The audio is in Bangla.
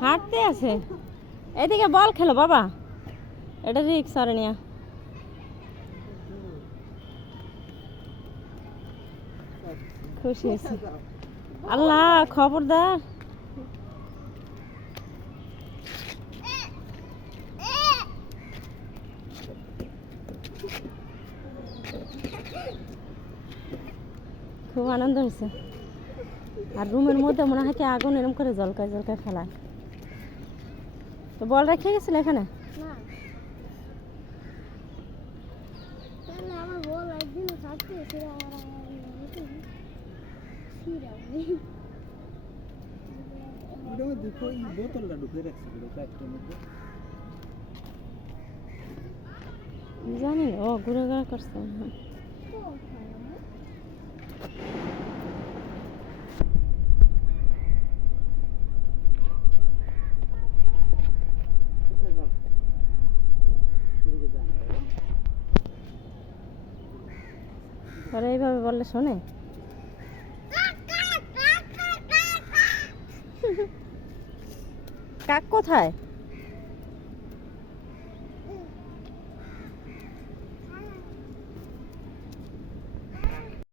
হাঁটতে আছে? এদিকে বল খেলো বাবা। এটা রিক্স আর নিয়া খুশি হয়েছে আল্লাহ খবরদার। খুব আনন্দ হয়েছে। আর রুমের মধ্যে মনে হয় কি আগুন এরকম করে জলকায় জলকায় ফেলায়। তো বল রেখে গেছিল এখানে? মধ্যে কই বোতলটা ঢুকে রাখছে পুরো প্যাকটার মধ্যে। জানি ও ঘুরে করছে। ওরা এইভাবে বললে শোনে? কাক কোথায়?